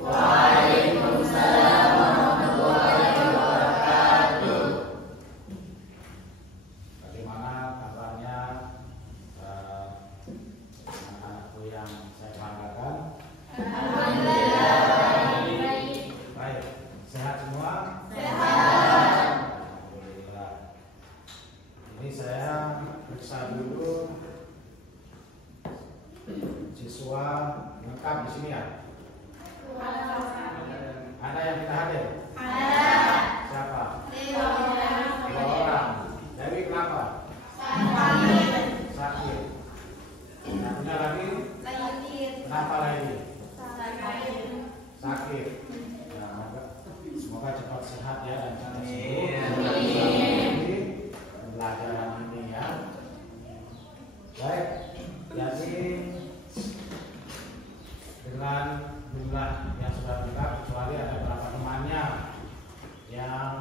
Waalaikumsalam warahmatullahi wabarakatuh. Bagaimana kabarnya anak-anakku yang saya banggakan? Alhamdulillah baik. Baik, sehat semua? Sehat. Alhamdulillah. Ini saya periksa dulu siswa lengkap di sini ya. Ada yang tidak hadir? Ada. Siapa? 2 orang. 2 orang. Dewi kenapa? Sakit. Satunya lagi? Kenapa lagi? Sakit. Ya, semoga cepat sehat ya dan cepat sembuh. Di pembelajaran ini ya. Baik. Jadi dengan jumlah yang sudah lengkap, kecuali ada beberapa temannya yang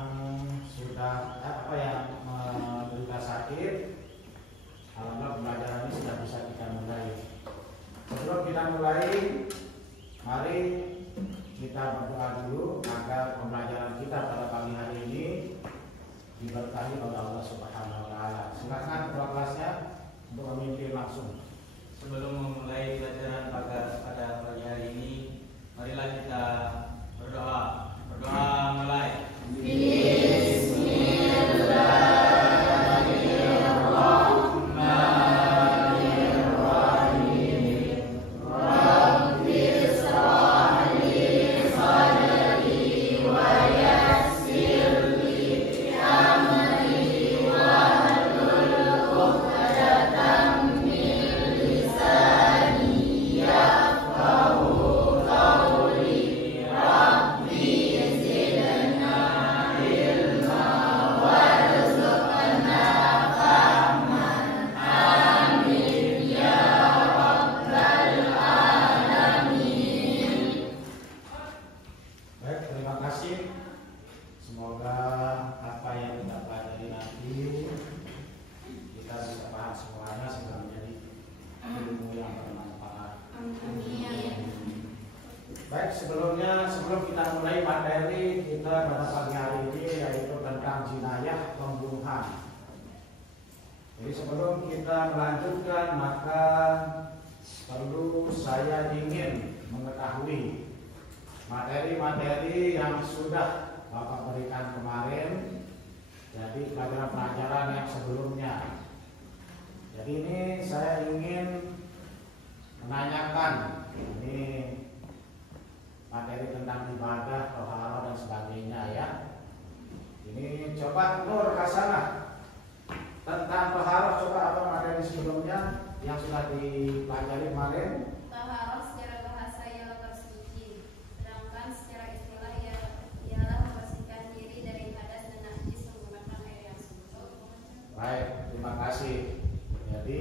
sudah yang menderita sakit, alhamdulillah pembelajaran ini sudah bisa kita mulai. Sebelum kita mulai, mari kita berdoa dulu agar pembelajaran kita pada pagi hari ini diberkahi oleh Allah Subhanahu wa taala. Silakan ketua kelasnya untuk memimpin langsung. Sebelum memulai pelajaran pada pagi hari ini, marilah kita berdoa. Berdoa mulai. Baik, sebelum kita mulai materi kita pada pagi hari ini, yaitu tentang jinayah pembunuhan. Jadi sebelum kita melanjutkan, maka perlu saya ingin mengetahui materi-materi yang sudah Bapak berikan kemarin. Jadi pelajaran-pelajaran yang sebelumnya. Jadi ini saya ingin menanyakan, ini materi tentang ibadah, tohara dan sebagainya ya. Ini coba Nur Hasanah tentang tohara, coba apa materi sebelumnya yang sudah dipelajari kemarin? Tohara secara bahasa ialah bersuci, sedangkan secara istilah ialah membersihkan diri dari hadas dan najis menggunakan air yang suci. Baik, terima kasih. Jadi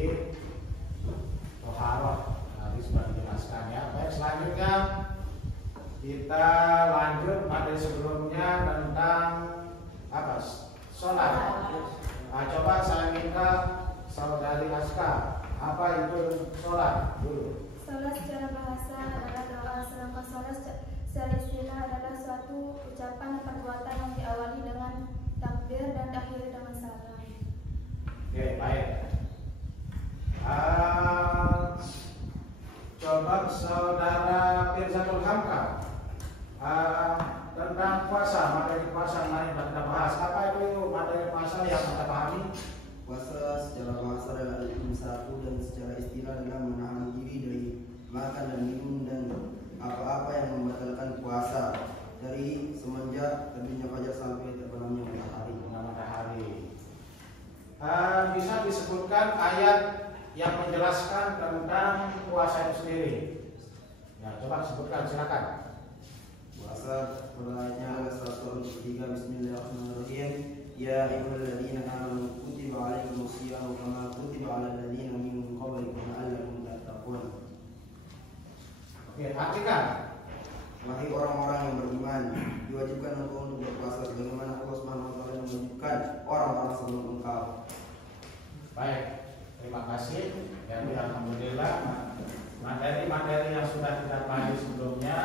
tohara tadi sudah dijelaskan ya. Baik, selanjutnya kita lanjut materi sebelumnya tentang apa? Sholat. Nah, coba saya minta saudari Aska, apa itu sholat dulu? Sholat secara bahasa adalah doa, sedangkan sholat secara istilah adalah suatu ucapan atau perbuatan yang diawali dengan takbir dan diakhiri dengan salam. Oke, baik. Coba saudara Firzatul Hamka tentang puasa, materi puasa yang kita bahas. Apa itu materi puasa yang kita pahami? Puasa secara bahasa adalah satu dan secara istilah adalah menahan diri dari makan dan minum dan apa-apa yang membatalkan puasa dari semenjak terbitnya fajar sampai terbenamnya matahari. Bisa disebutkan ayat yang menjelaskan tentang puasa itu sendiri. Ya, coba sebutkan, silakan. Puasa perayanya adalah 103. Bismillahirrahmanirrahim. Ya ayyuhalladzina amanu kutiba alaikumus syiyamu kama kutiba alal ladzina min qablikum la'allakum tattaqun. Oke, artikan. Wahai orang-orang yang beriman, diwajibkan engkau untuk berpuasa sebagaimana Allah Subhanahu wa taala mewajibkan orang-orang sebelum engkau. Baik, terima kasih. Jadi alhamdulillah materi-materi yang sudah kita pelajari sebelumnya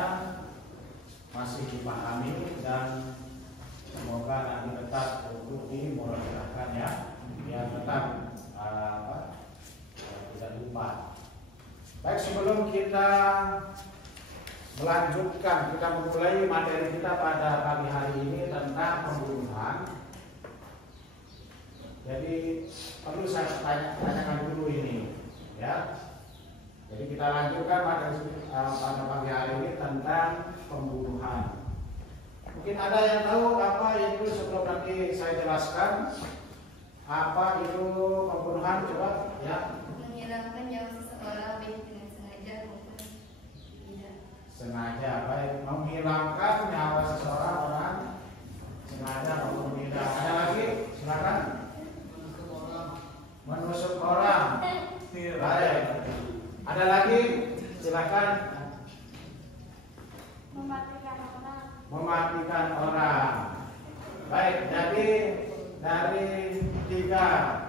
melanjutkan, kita memulai materi kita pada pagi hari ini tentang pembunuhan. Jadi perlu saya tanyakan dulu ini, ya. Jadi kita lanjutkan materi pada pagi hari ini tentang pembunuhan. Mungkin ada yang tahu apa itu sebelum nanti saya jelaskan apa itu pembunuhan, coba ya. Menghilangkan nyawa seseorang baik dengan sengaja maupun tidak. Sengaja, baik menghilangkan nyawa seseorang orang sengaja maupun tidak. Ada lagi? Silakan. Menusuk orang. Baik. Ada lagi? Silakan. Mematikan orang. Mematikan orang. Baik, jadi dari 3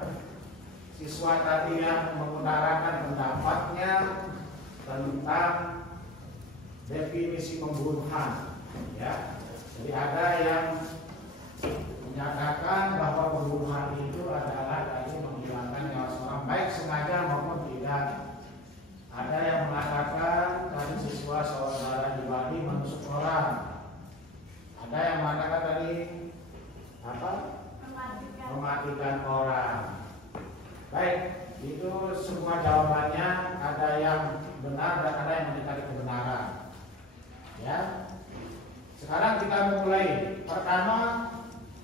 siswa tadi yang mengutarakan pendapatnya tentang definisi pembunuhan, ya. Jadi ada yang menyatakan bahwa pembunuhan itu adalah tadi menghilangkan nyawa seorang baik sengaja maupun tidak. Ada yang mengatakan tadi siswa saudara di Bali menusuk orang. Ada yang mengatakan tadi apa? Mematikan orang. Baik, itu semua jawabannya ada yang benar dan ada yang mendekati kebenaran. Ya. Sekarang kita mulai. Pertama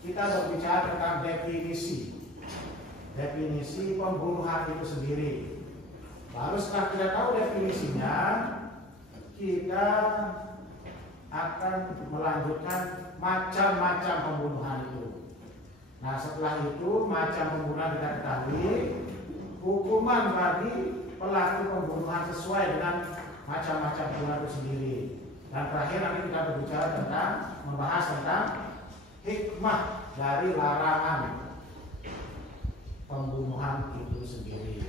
kita berbicara tentang definisi. Definisi pembunuhan itu sendiri. Lalu setelah kita tahu definisinya, kita akan melanjutkan macam-macam pembunuhan itu. Nah, setelah itu macam pembunuhan kita ketahui, hukuman bagi pelaku pembunuhan sesuai dengan macam-macam pembunuhan itu sendiri. Dan terakhir nanti kita berbicara tentang membahas tentang hikmah dari larangan pembunuhan itu sendiri.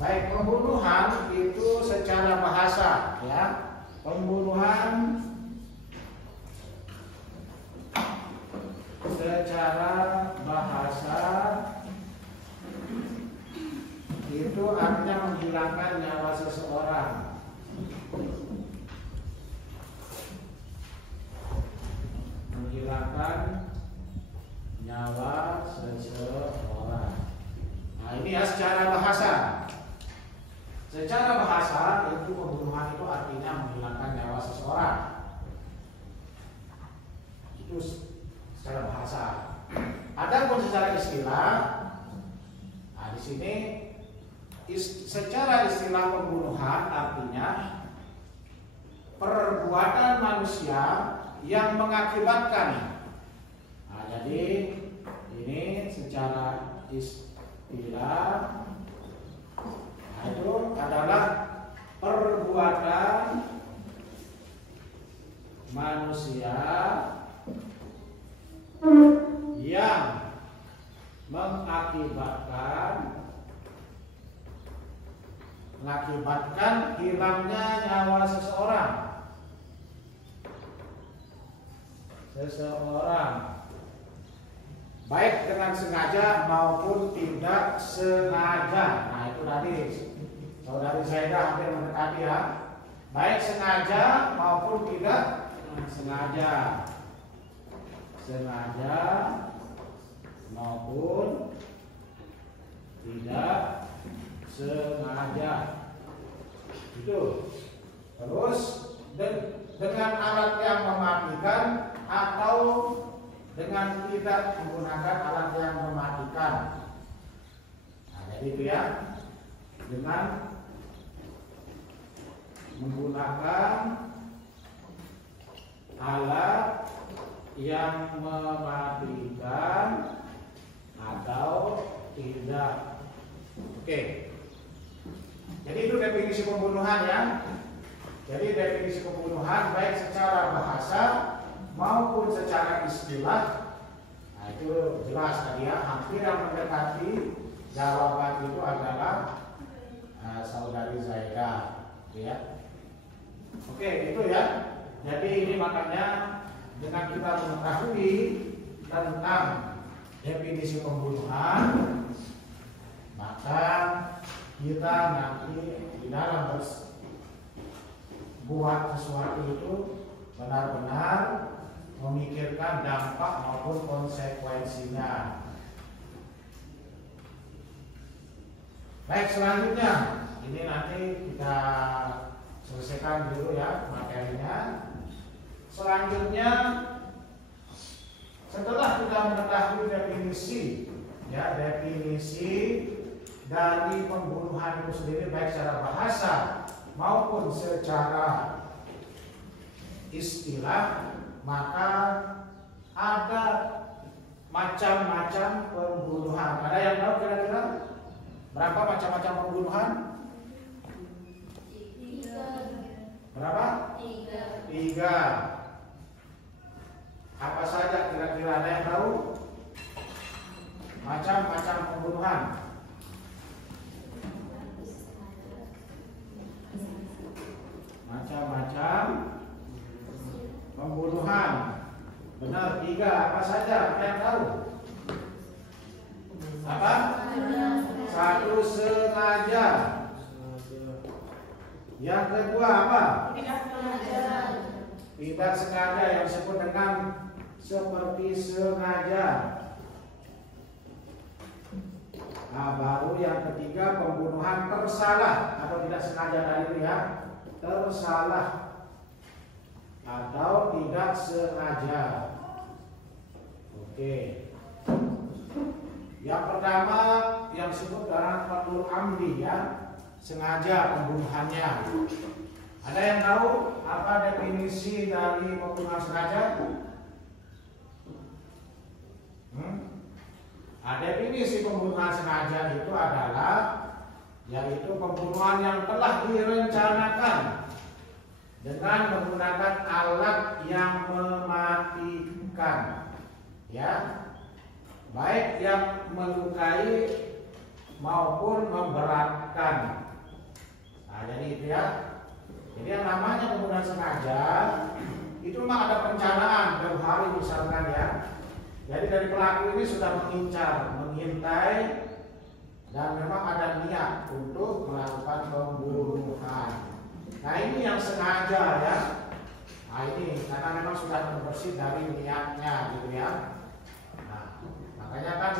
Baik, pembunuhan itu secara bahasa, ya. Pembunuhan secara bahasa itu artinya menghilangkan nyawa seseorang. Menghilangkan nyawa seseorang. Nah, ini ya secara bahasa. Secara bahasa itu pembunuhan itu artinya menghilangkan nyawa seseorang. Itu secara bahasa. Adapun secara istilah, nah di sini secara istilah pembunuhan artinya perbuatan manusia yang mengakibatkan. Nah, jadi ini secara istilah, nah, itu adalah perbuatan manusia yang mengakibatkan hilangnya nyawa seseorang. Baik dengan sengaja maupun tidak sengaja. Nah, itu tadi saudari Zaidah hampir mendekati, ya. Baik sengaja maupun tidak sengaja. Sengaja maupun tidak sengaja. Itu. Terus dengan alat yang mematikan atau dengan tidak menggunakan alat yang mematikan. Nah, jadi itu ya, dengan menggunakan alat yang mematikan atau tidak. Oke. Jadi itu definisi pembunuhan, ya. Jadi definisi pembunuhan baik secara bahasa maupun secara istilah. Nah, itu jelas tadi, ya, hampir yang mendekati jawaban itu adalah saudari Zaidah, ya. Oke, itu ya. Jadi ini makanya dengan kita mengetahui tentang definisi pembunuhan, maka kita nanti di dalam buat sesuatu itu benar-benar memikirkan dampak maupun konsekuensinya. Baik, selanjutnya ini nanti kita selesaikan dulu ya materinya. Selanjutnya, setelah kita mengetahui definisi dari pembunuhan itu sendiri baik secara bahasa maupun secara istilah, maka ada macam-macam pembunuhan. Ada yang tahu kira-kira berapa macam-macam pembunuhan? Berapa? 3. Apa saja kira-kira, ada yang tahu? Macam-macam pembunuhan. Macam-macam pembunuhan. Benar, 3. Apa saja? Ada yang tahu? Apa? 1 sengaja. Yang kedua apa? Tidak sengaja, yang disebut dengan seperti sengaja. Nah, baru yang ketiga pembunuhan tersalah atau tidak sengaja tadi ya, tersalah atau tidak sengaja. Oke. Yang pertama yang disebut dengan qatlul amdi ya, sengaja pembunuhannya. Ada yang tahu apa definisi dari pembunuhan sengaja? Definisi pembunuhan sengaja itu adalah yaitu pembunuhan yang telah direncanakan dengan menggunakan alat yang mematikan, ya, baik yang melukai maupun memberatkan. Nah, jadi itu ya. Jadi yang namanya pembunuhan sengaja itu memang ada perencanaan jauh hari misalkan ya. Jadi dari pelaku ini sudah mengincar, mengintai, dan memang ada niat untuk melakukan pembunuhan. Nah ini yang sengaja ya. Nah ini karena memang sudah terbersih dari niatnya gitu ya. Nah makanya kan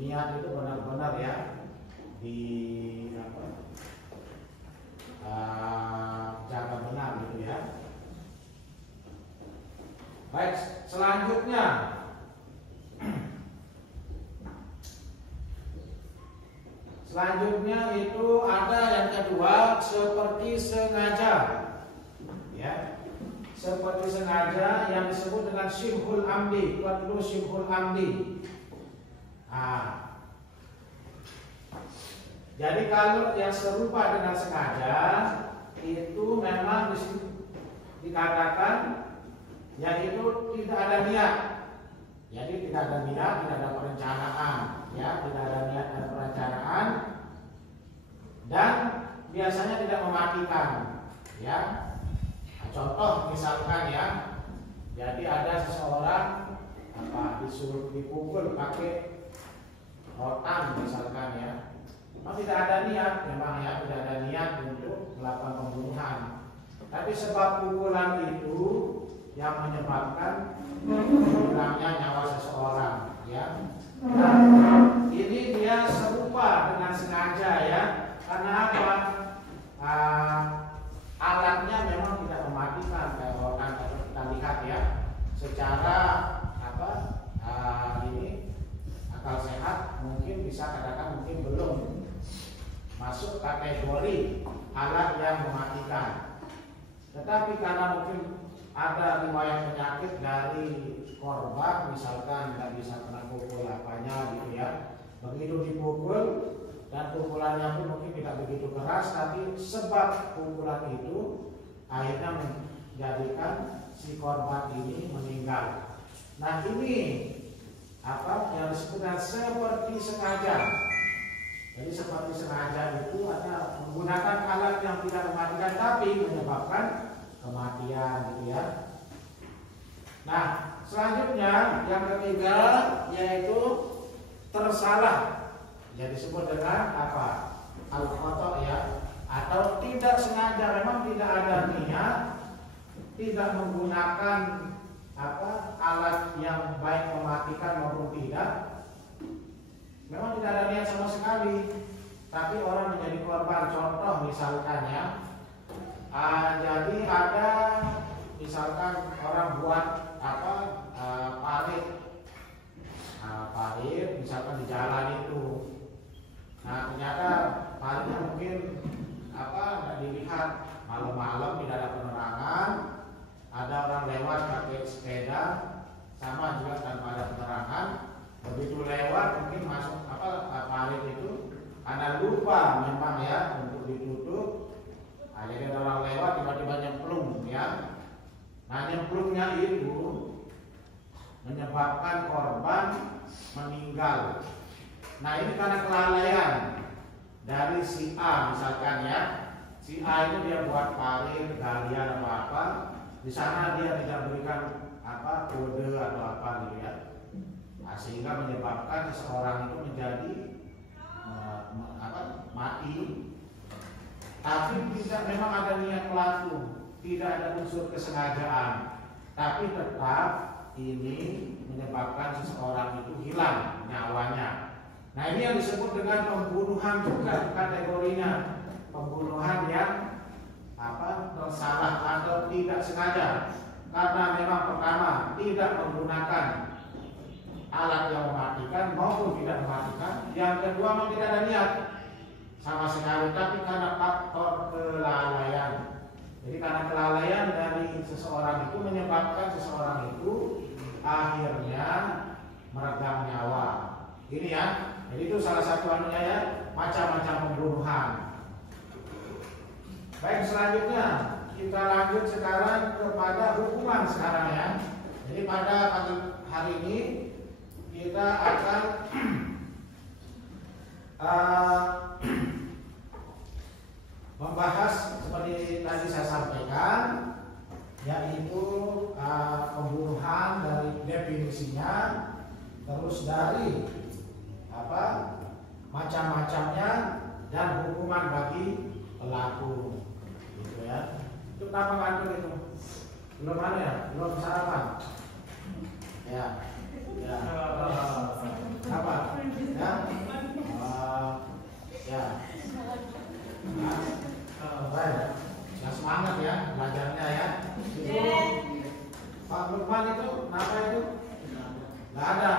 niat itu benar-benar ya jaga benar gitu ya. Baik, selanjutnya itu ada yang kedua seperti sengaja ya, seperti sengaja yang disebut dengan syibhul amdi, qatlu syibhul amdi. Nah, jadi kalau yang serupa dengan sengaja itu memang dikatakan yaitu tidak ada niat. Jadi tidak ada niat, tidak ada perencanaan, ya, tidak ada niat dan perencanaan, dan biasanya tidak mematikan, ya. Nah, contoh misalkan ya, jadi ada seseorang disuruh dipukul pakai rotan misalkan ya, memang tidak ada niat, memang ya tidak ada niat untuk melakukan pembunuhan, tapi sebab pukulan itu yang menyebabkan hilangnya nyawa seseorang ya. Nah, ini dia serupa dengan sengaja ya. Karena apa? Alatnya memang tidak mematikan kayak rotan kita lihat ya. Secara ini akal sehat mungkin bisa katakan mungkin belum masuk kategori alat yang mematikan. Tetapi karena mungkin ada riwayat penyakit dari korban, misalkan nggak bisa kena pukul apanya gitu ya. Begitu dipukul dan pukulannya pun mungkin tidak begitu keras, tapi sebab pukulan itu akhirnya menjadikan si korban ini meninggal. Nah ini yang disebutkan seperti sengaja. Jadi seperti sengaja itu artinya menggunakan alat yang tidak mematikan tapi menyebabkan kematian gitu ya. Nah selanjutnya yang ketiga yaitu tersalah, yang disebut dengan al-khata' ya, atau tidak sengaja, memang tidak ada niat tidak menggunakan alat yang baik mematikan maupun tidak, memang tidak ada niat sama sekali, tapi orang menjadi korban. Contoh misalkan ya, jadi ada misalkan orang buat parit, parit misalkan di jalan itu. Nah ternyata paritnya mungkin dilihat malam-malam tidak ada penerangan, ada orang lewat pakai sepeda sama juga tanpa ada penerangan. Begitu lewat mungkin masuk parit itu karena lupa memang ya untuk ditutup. Jadi ada orang lewat tiba-tiba nyemplung ya. Nah nyemplungnya itu menyebabkan korban meninggal. Nah ini karena kelalaian dari si A misalkan ya. Si A itu dia buat parit, galian apa-apa, di sana dia tidak berikan kode atau apa gitu ya. Nah, sehingga menyebabkan seseorang itu menjadi mati. Tapi tidak memang ada niat pelaku, tidak ada unsur kesengajaan, tapi tetap ini menyebabkan seseorang itu hilang nyawanya. Nah ini yang disebut dengan pembunuhan juga kategorinya, pembunuhan yang tersalah atau tidak sengaja, karena memang pertama tidak menggunakan alat yang mematikan maupun tidak mematikan. Yang kedua memang tidak ada niat sama sekali, tapi karena faktor kelalaian. Jadi karena kelalaian dari seseorang itu menyebabkan seseorang itu akhirnya meregang nyawa. Ini ya. Jadi itu salah satu anunya ya, macam-macam pembunuhan. Baik, selanjutnya kita lanjut sekarang kepada hukuman sekarang ya. Jadi pada pagi hari ini kita akan membahas seperti tadi saya sampaikan, yaitu pembunuhan dari definisinya, terus dari macam-macamnya dan hukuman bagi pelaku, gitu ya. Itu kenapa ngantuk itu? Belum ada ya? Belum sarapan? Ya. Apa? Ya. Ya. Baik. Yang semangat ya belajarnya ya. Pak Lukman itu kenapa itu? Nggak ada.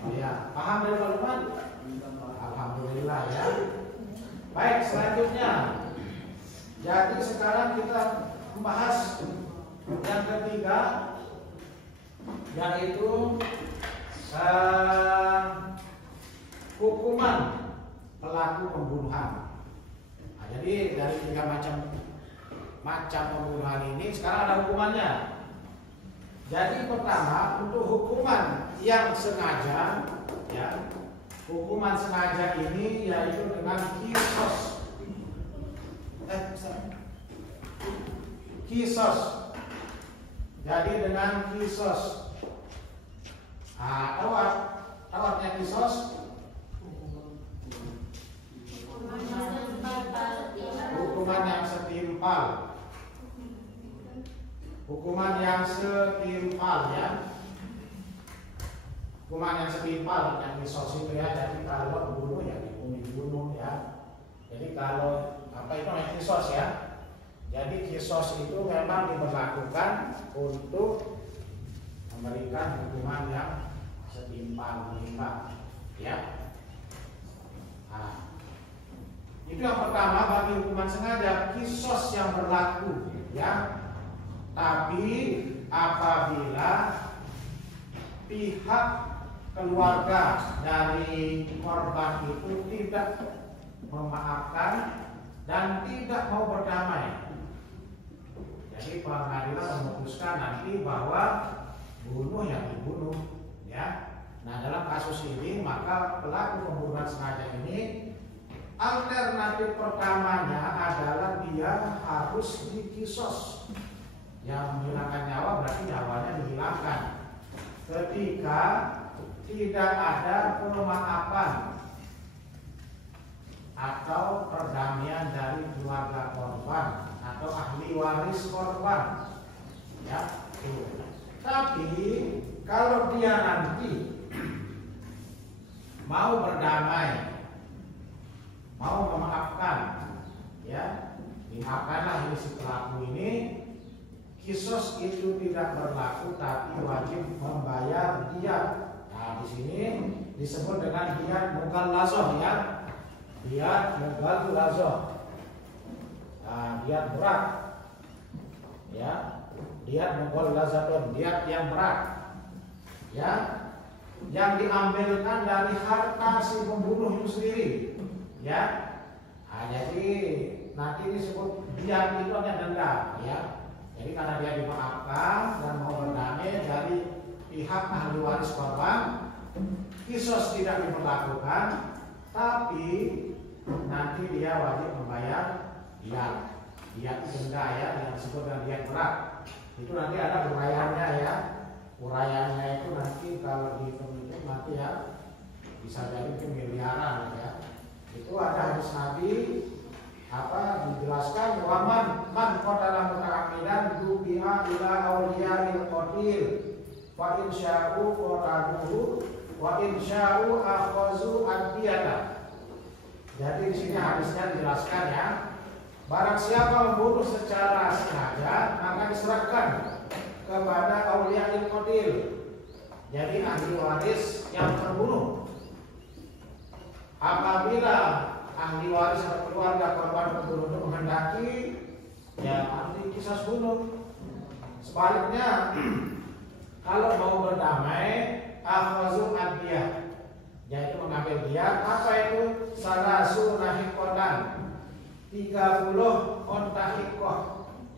Oh ya, paham dari Pak Lukman? Alhamdulillah ya. Baik, selanjutnya. Jadi sekarang kita membahas yang ketiga, yaitu hukuman pelaku pembunuhan. Nah, jadi dari tiga macam pembunuhan ini sekarang ada hukumannya. Jadi pertama untuk hukuman yang sengaja, ya, hukuman sengaja ini yaitu dengan kisos. Kisos. Jadi dengan kisos. Tawatnya kisos. Hukuman yang setimpal. Hukuman yang setimpal ya. Hukuman yang setimpal yang kisos itu ya. Jadi kalau dibunuh ya dibunuh ya. Jadi kalau itu namanya kisos ya. Jadi kisos itu memang diberlakukan untuk memberikan hukuman yang setimpal menimpang ya. Nah, itu yang pertama bagi hukuman sengaja, kisos yang berlaku ya. Tapi apabila pihak keluarga dari korban itu tidak memaafkan dan tidak mau berdamai, jadi pengadilan memutuskan nanti bahwa bunuh yang dibunuh ya. Nah dalam kasus ini maka pelaku pembunuhan sengaja ini alternatif pertamanya adalah dia harus dikisos. Yang menghilangkan nyawa berarti nyawanya dihilangkan ketika tidak ada pemaafan atau perdamaian dari keluarga korban atau ahli waris korban. Ya. Tapi kalau dia nanti mau berdamai, mau memaafkan, ya, dimaafkanlah ini si pelaku ini, kisos itu tidak berlaku tapi wajib membayar diat. Nah, di sini disebut dengan diat mughallazoh, ya. Diat mughallazoh. Nah, diat berat. Ya. Diat mughallazoh, diat yang berat. Ya. Yang diambilkan dari harta si pembunuh itu sendiri, ya. Nah, jadi nanti disebut diat itu hanya denda, ya. Jadi karena dia dimaafkan dan mau berdamai dari pihak ahli waris korban, kisos tidak diberlakukan, tapi nanti dia wajib membayar diat. Diat denda, ya, yang disebut dengan diat berat. Itu nanti ada uraiannya, ya. Uraiannya itu nanti kalau dihitung itu nanti, ya, bisa jadi itu miliaran, ya. Itu ada hadis Nabi dijelaskan waman man qatala muta'ammidan dubi'a ila awliya'il qatil fa in sya'u qataluhu wa in sya'u akhazu ad-diyata. Jadi di sini hadisnya dijelaskan, ya. Barang siapa membunuh secara sengaja maka diserahkan kepada awliya'il qatil. Jadi ahli waris yang terbunuh. Apabila ahli waris atau keluarga korban pembunuh itu menghendaki, ya nanti kisah bunuh. Sebaliknya, kalau mau berdamai, akhazu ad-diyah, yaitu mengambil diat. Apa itu? Salasu nahiqatan, 30 onta hikoh,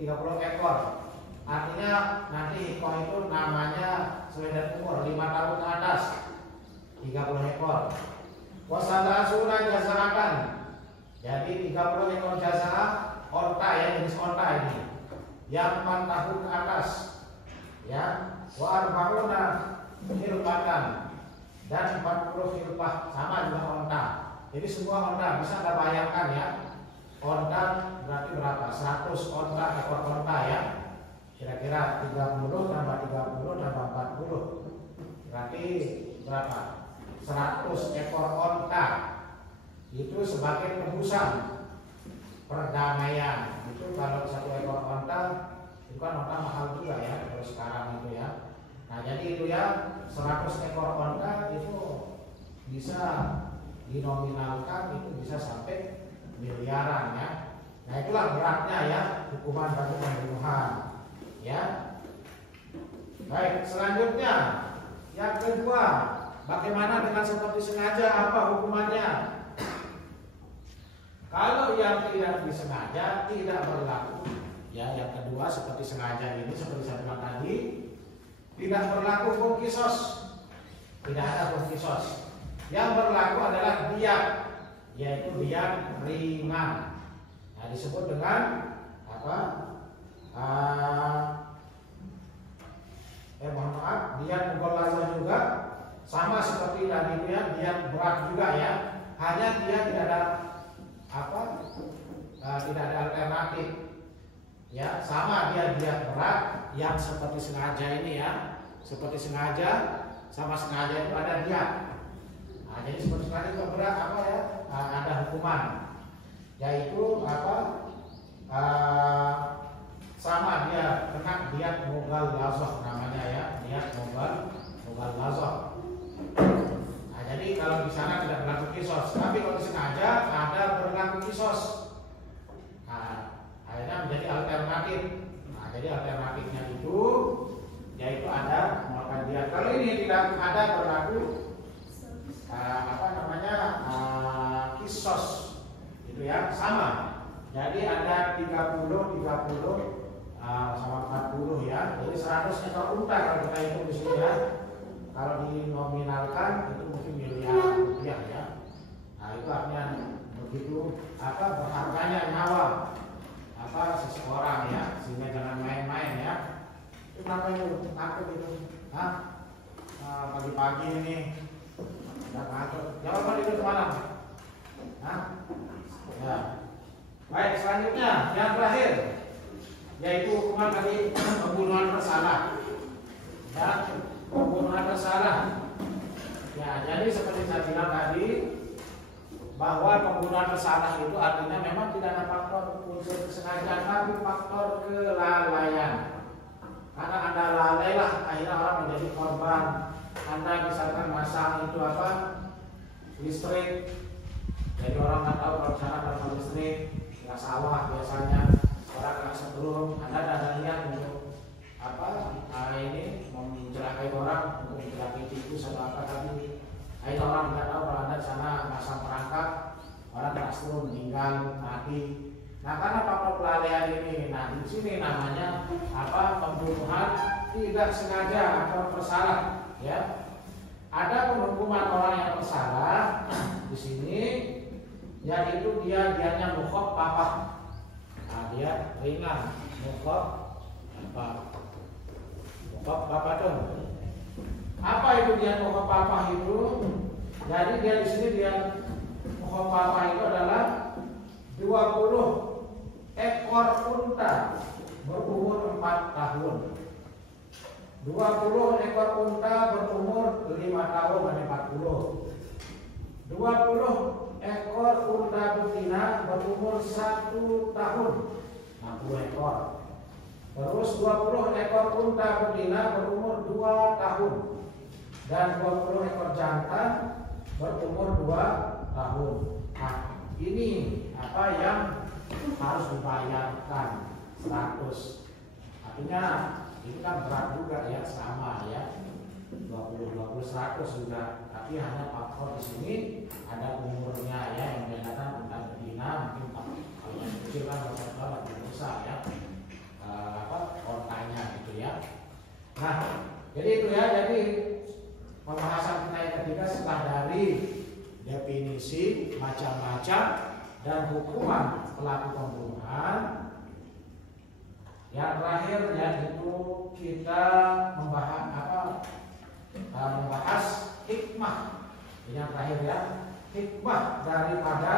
30 ekor. Artinya nanti hikoh itu namanya sesuai dengan umur 5 tahun ke atas, 30 ekor. Wasalasuna jaza'atan, jadi 30 ekor jaza'ah onta, ya, jenis onta ini yang 4 tahun ke atas, ya. Wa arba'una hilbatan, dan 40 hilbah, sama juga onta. Jadi semua onta, bisa Anda bayangkan, ya. Onta berarti berapa? 100 onta, ekor onta, ya. Kira-kira 30 tambah 30 tambah 40, berarti berapa? 100 ekor onta. Itu sebagai tebusan perdamaian. Itu kalau 1 ekor onta, itu kan onta mahal juga, ya, kalau sekarang itu, ya. Nah, jadi itu, ya, 100 ekor onta itu bisa dinominalkan, itu bisa sampai miliaran, ya. Nah, itulah beratnya, ya, hukuman bagi pembunuhan, ya. Baik, selanjutnya yang kedua, bagaimana dengan seperti sengaja, apa hukumannya? Kalau yang tidak disengaja tidak berlaku, ya. Yang kedua seperti sengaja ini, seperti saya bilang tadi, tidak berlaku hukum kisos, tidak ada hukum kisos. Yang berlaku adalah diat, yaitu diat ringan. Nah, disebut dengan apa? Mohon maaf, diat mughallazoh juga. Sama seperti tadi, ya, diat berat juga, ya. Hanya dia tidak ada tidak ada alternatif, ya. Sama dia diat berat yang seperti sengaja ini, ya. Seperti sengaja sama sengaja itu ada diat. Nah, jadi seperti sengaja itu berat, ya, ada hukuman, yaitu sama dia kena diat mughallazoh namanya, ya. Diat mughallazoh. Nah, jadi kalau di sana tidak berlaku kisos, tapi kalau disengaja ada berlaku kisos. Nah, akhirnya menjadi alternatif. Nah, jadi alternatifnya itu yaitu ada melakukan diat. Kalau ini tidak ada berlaku kisos, itu, ya, sama. Jadi ada 30 sama 40, ya. Jadi 100 ekor unta kalau kita hitung di sini, ya. Kalau dinominalkan itu mungkin miliaran rupiah, ya. Nah, itu artinya begitu berharganya nyawa seseorang, ya. Sehingga jangan main-main, ya. Itu kenapa itu takut itu? Pagi-pagi ini nggak takut. Jawaban itu kemana? Ya. Baik, selanjutnya yang terakhir yaitu hukuman dari pembunuhan bersalah. Ya, pembunuhan bersalah. Ya, jadi seperti saya bilang tadi, bahwa pembunuhan bersalah itu artinya memang tidak ada faktor unsur kesengajaan, tapi faktor kelalaian. Karena Anda lalai lah, akhirnya orang menjadi korban. Anda misalkan masang itu apa, listrik, jadi orang nggak tahu kalau cara dapat listrik, nggak sawah biasanya orang nggak setrum. Anda ada niat untuk apa? Ini mencelakai orang, untuk mencelakai tikus atau apa tadi. Akhirnya orang nggak tahu kalau Anda di sana masang perangkap, orang nggak setrum, meninggal, mati. Nah, karena faktor kelalaian ini, nah di sini namanya apa? Pembunuhan tidak sengaja atau bersalah. Ya, ada hukuman orang yang bersalah di sini, yaitu dianya mukhaf papa. Nah, dia ringan, mukhaf papa dong. Apa itu dia mukhaf papa itu? Jadi dia di sini dia mukhaf papa itu adalah 20 ekor unta berumur 4 tahun. 20 ekor unta berumur 5 tahun dan 40. 20 ekor unta betina berumur 1 tahun, 60 ekor. Terus 20 ekor unta betina berumur 2 tahun dan 20 ekor jantan berumur 2 tahun. Nah, ini apa yang harus dibayarkan 100. Artinya ini kan berat juga ya, sama ya, 20 100 juga. Tapi hanya faktor di sini ada umurnya ya, yang membedakan tentang betina. Mungkin kalau yang kecil kan lebih besar ya, kontanya gitu ya. Nah, jadi itu ya. Jadi pembahasan kita yang ketiga setelah dari definisi macam-macam dan hukuman pelaku pembunuhan, yang terakhir yaitu kita membahas hikmah. Yang terakhir ya, hikmah daripada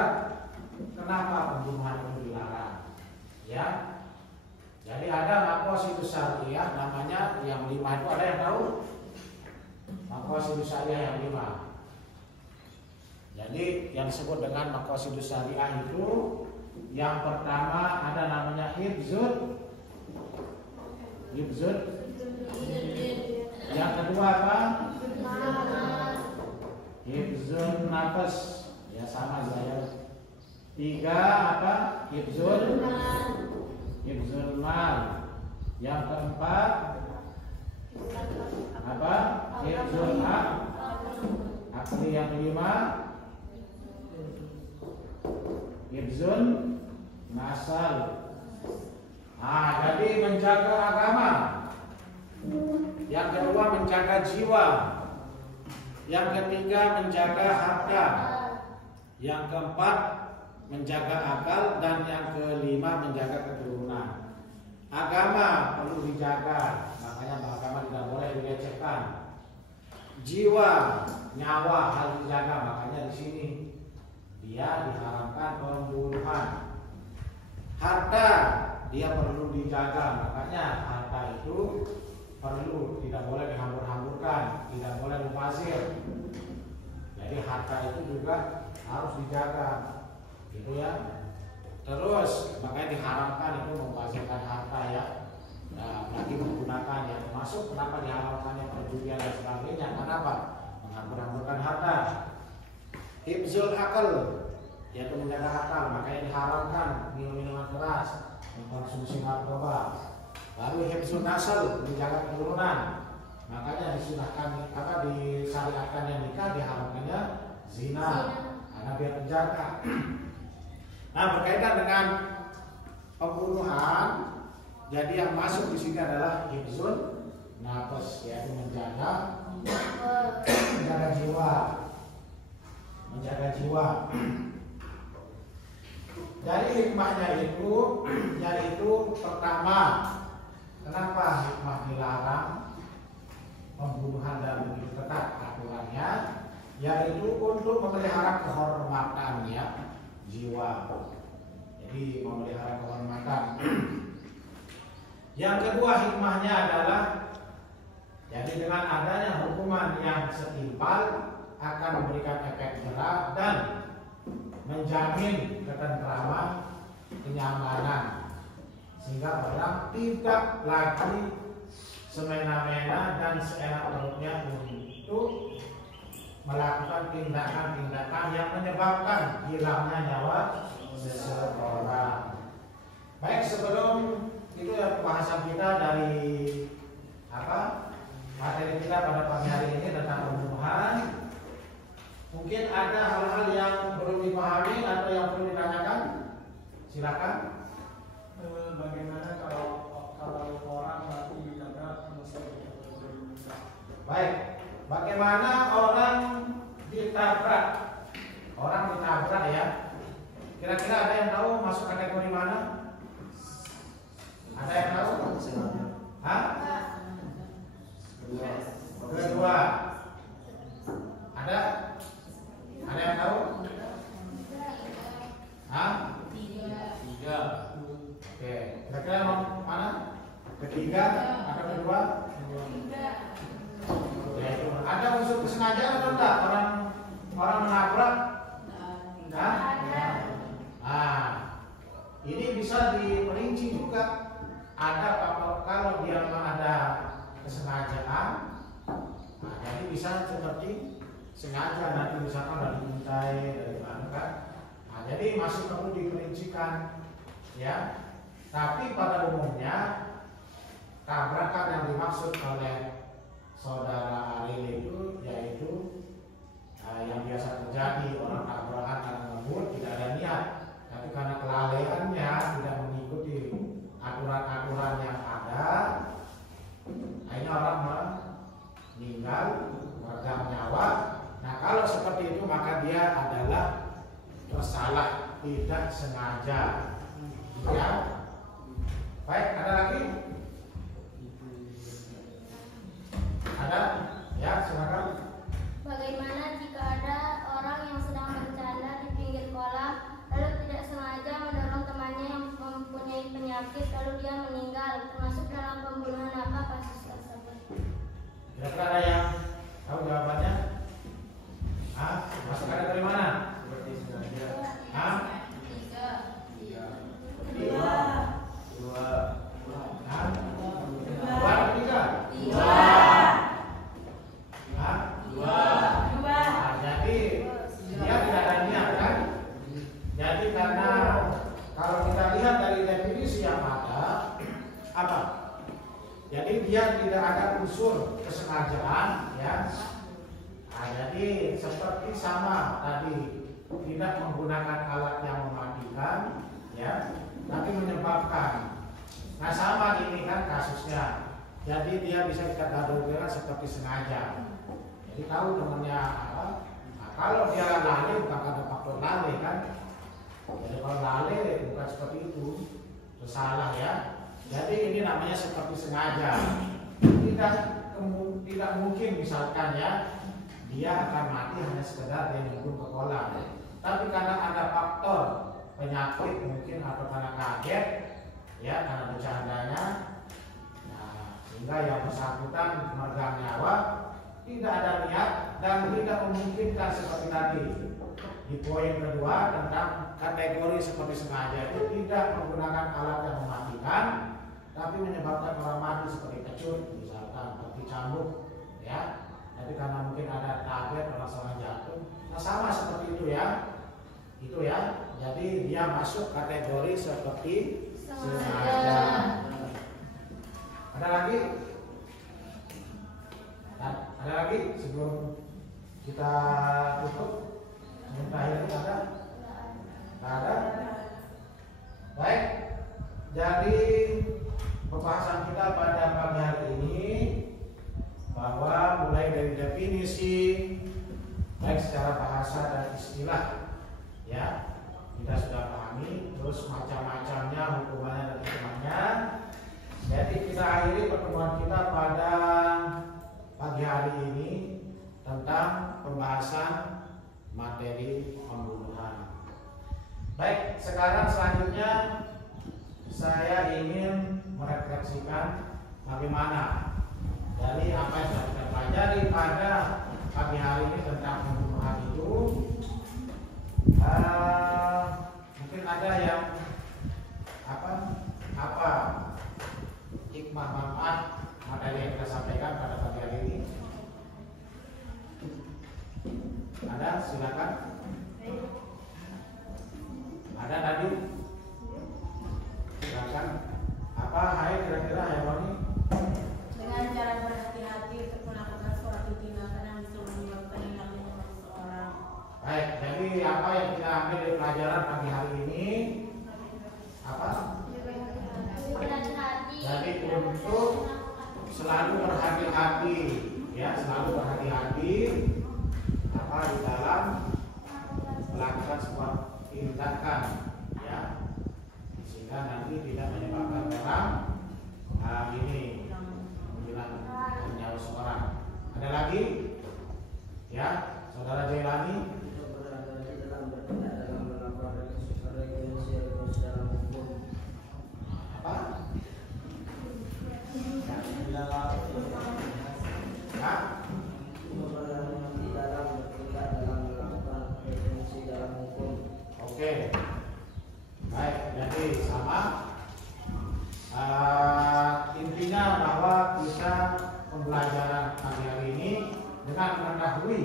kenapa pembunuhan itu dilarang. Ya, jadi ada maqasidus syariah namanya yang 5 itu, ada yang tahu? Maqasidus syariah yang 5. Jadi yang disebut dengan maqasidus syariah itu, yang pertama ada namanya hifzun. Yang kedua apa? Hifzun nafas. Ya sama saya. 3 apa? Hifzun mal. Yang keempat apa? Hifzun akli. Yang kelima hifzun nasal. Nah, jadi menjaga agama. Yang kedua menjaga jiwa. Yang ketiga menjaga harta. Yang keempat menjaga akal, dan yang kelima menjaga keturunan. Agama perlu dijaga, makanya agama tidak boleh dilecehkan. Jiwa, nyawa harus dijaga, makanya di sini dia diharamkan pembunuhan. Harta dia perlu dijaga, makanya harta itu perlu, tidak boleh dihambur-hamburkan, tidak boleh mubazir. Jadi harta itu juga harus dijaga, gitu ya. Terus makanya diharamkan itu membazirkan harta ya. Nah, lagi menggunakan yang termasuk kenapa diharamkannya perjudian dan sebagainya, kenapa? Menghambur-hamburkan harta. Hifzul akal, yaitu menjaga akal, makanya diharamkan minum-minuman keras, mengkonsumsi narkoba. Lalu hifzul nasal, menjaga keturunan, makanya disunahkan disyariatkan yang nikah, diharamkannya zina, karena biar menjaga. Nah, berkaitan dengan pembunuhan, jadi yang masuk di sini adalah hifzul nafas, yaitu menjaga jiwa. Menjaga jiwa. Dari hikmahnya itu, yaitu pertama, kenapa hikmah dilarang pembunuhan dan begitu ketat aturannya, yaitu untuk memelihara kehormatan ya, jiwa. Jadi memelihara kehormatan. Yang kedua hikmahnya adalah jadi dengan adanya hukuman yang setimpal akan memberikan efek jerah dan menjamin ketentraman, kenyamanan, sehingga orang tidak lagi semena-mena dan seenak perutnya untuk melakukan tindakan-tindakan yang menyebabkan hilangnya nyawa seseorang. Baik, sebelum itu ya pembahasan kita dari materi kita pada pagi hari ini tentang pembunuhan. Mungkin ada hal-hal yang belum dipahami atau yang perlu ditanyakan. Silakan. Bagaimana kalau orang mati ditabrak musuh? Baik, bagaimana orang ditabrak? Orang ditabrak ya. Kira-kira ada yang tahu masuk kategori mana? Ada yang tahu? Hah? Kedua. Ada? Ada yang tahu? Hah? Tiga. Oke, kira-kira mana? Ketiga atau kedua? Ya, itu. Ada unsur kesengajaan atau enggak? Orang menabrak? Hah? Ini bisa diperinci juga. Ada kalau dia memang ada kesengajaan, jadi bisa seperti sengaja nanti misalkan dari intai dari mana kan. Jadi masih perlu diperincikan, ya. Tapi pada umumnya tabrakan yang dimaksud oleh saudara Ariel itu yaitu yang biasa terjadi, orang tabrakan karena ngebut tidak ada niat, tapi karena kelalaiannya tidak mengikuti aturan-aturan yang ada, akhirnya orang meninggal, meregang nyawa. Nah, kalau seperti itu maka dia adalah bersalah, tidak sengaja, ya. Baik, ada lagi? Ada? Ya, silakan. Bagaimana jika ada orang yang sedang bercanda di pinggir kolam lalu tidak sengaja mendorong temannya yang mempunyai penyakit lalu dia meninggal, termasuk dalam pembunuhan apa kasus tersebut? Kira-kira ada yang tahu jawabannya? Masuk ada dari mana? Seperti sengaja. Tiga. Dua. Dua. Dua atau tiga? Dua. Jadi dia tidak ada niat kan? Jadi karena kalau kita lihat dari definisi yang ada, apa? Jadi dia tidak ada unsur kesengajaan, ya. Jadi seperti sama tadi, tidak menggunakan alat yang mematikan, ya, tapi menyebabkan. Nah, sama ini kan kasusnya. Jadi dia bisa dikategorikan seperti sengaja. Jadi tahu temannya apa? Nah, kalau dia lalai bukan karena faktor lalai kan? Jadi kalau lalai bukan seperti itu, bersalah ya. Jadi ini namanya seperti sengaja. Tidak mungkin misalkan ya dia akan mati hanya sekedar dia nyemplung ke kolam. Tapi karena ada faktor penyakit mungkin atau karena kaget, ya karena bercandanya, nah, sehingga yang bersangkutan meregang nyawa, tidak ada niat dan tidak memungkinkan seperti tadi di poin kedua tentang kategori seperti sengaja itu tidak menggunakan alat yang mematikan, tapi menyebabkan orang mati seperti kecut, misalkan seperti cambuk, ya. Tapi karena mungkin ada kaget orang salah jatuh, nah sama seperti itu ya, Jadi dia masuk kategori seperti sengaja. Ada lagi? Ada lagi sebelum kita tutup? Terakhir ada? Ada? Baik. Jadi pembahasan kita pada pagi hari ini bahwa mulai dari definisi baik secara bahasa dan istilah, ya kita sudah pahami, terus macam-macamnya hukumannya dan hukumannya. Jadi kita akhiri pertemuan kita pada pagi hari ini tentang pembahasan materi pembunuhan. Baik, sekarang selanjutnya saya ingin merefleksikan bagaimana dari apa yang sudah kita pelajari pada pagi hari ini tentang pembunuhan itu. Mungkin ada yang apa hikmah manfaat materi yang kita sampaikan pada pagi hari ini. Ada, silakan. Ada tadi? Silakan. Apa kira-kira Roni? Dengan cara berhati-hati untuk melakukan suatu tindakan yang bisa menyebabkan hilangnya seseorang. Baik, jadi apa yang kita ambil dari pelajaran pagi hari ini? Apa? Jadi untuk selalu berhati-hati, ya, selalu berhati-hati di dalam melakukan sebuah tindakan, ya, sehingga nanti tidak menyebabkan orang ini menghilang nyawa seorang. Ada lagi, ya, saudara Jailani? Berhati-hati dalam bertindak dalam melakukan regulasi dalam hukum. Apa? Ya. Berhati-hati dalam bertindak dalam melakukan regulasi dalam hukum. Oke. Baik, jadi sama. Intinya bahwa kita pembelajaran pagi hari ini dengan mengetahui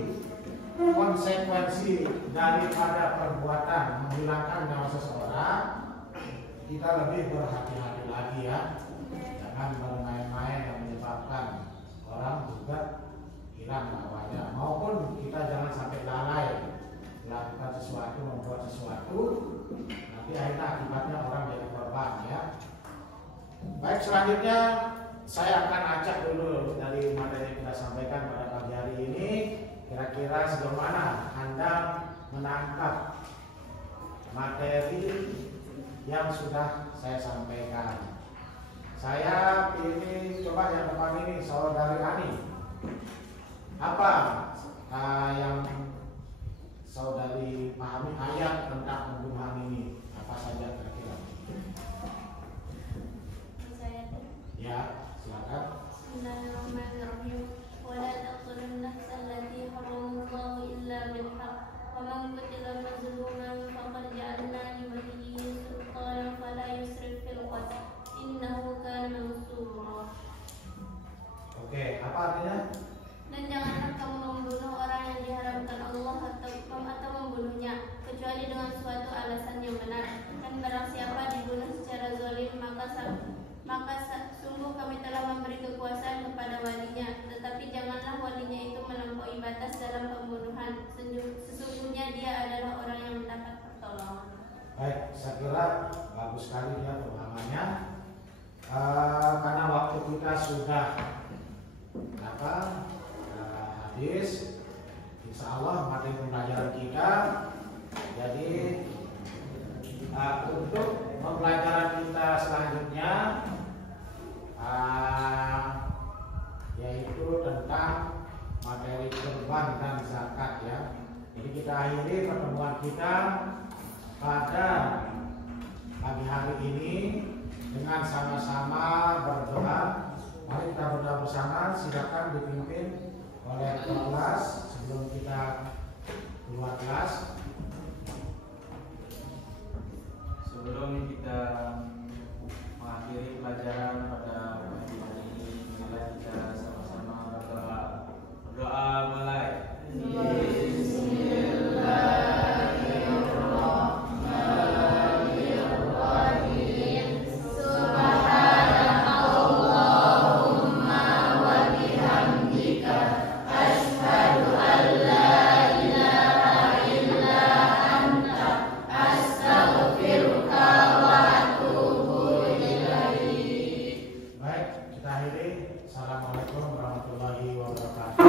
konsekuensi daripada perbuatan menghilangkan nyawa seseorang, kita lebih berhati-hati lagi, ya. Jangan bermain-main yang menyebabkan orang juga hilang nyawanya, maupun kita jangan sampai lalai melakukan sesuatu, membuat sesuatu, nanti akhirnya akibatnya orang jadi korban, ya. Baik, selanjutnya saya akan acak dulu dari materi yang kita sampaikan pada pagi hari ini. Kira-kira sejauh mana Anda menangkap materi yang sudah saya sampaikan? Saya pilih coba yang depan ini, saudari Ani. Apa yang saudari pahami ayat tentang pembunuhan ini? Apa saja kira-kira? Ya, silakan. Bismillahirrahmanirrahim. Wala taqtulun nafsa allati harramallahu illa bil haqq. Wa man qutila mazluman faqad ja'alna li waliyyihi sultanan fala yusrif fil qatl. Innahu kana mansura. Oke, apa artinya? Dan janganlah kamu membunuh orang yang diharamkan Allah atau membunuhnya kecuali dengan suatu alasan yang benar. Dan barang siapa dibunuh secara zalim maka sungguh kami telah memberi kekuasaan kepada walinya, tetapi janganlah walinya itu melampaui batas dalam pembunuhan. Sesungguhnya dia adalah orang yang mendapat pertolongan. Baik, saya kira bagus sekali ya pemahamannya. Karena waktu kita sudah habis, insya Allah materi pembelajaran kita. Jadi untuk pembelajaran kita selanjutnya yaitu tentang materi kurban dan zakat, ya. Jadi kita akhiri pertemuan kita pada pagi hari ini dengan sama-sama berdoa. Mari kita berdoa bersama. Silakan dipimpin oleh kelas sebelum kita keluar kelas. Sebelum kita mengakhiri pelajaran pada pagi hari ini, marilah kita sama-sama berdoa. Berdoa mulai. Assalamualaikum warahmatullahi wabarakatuh.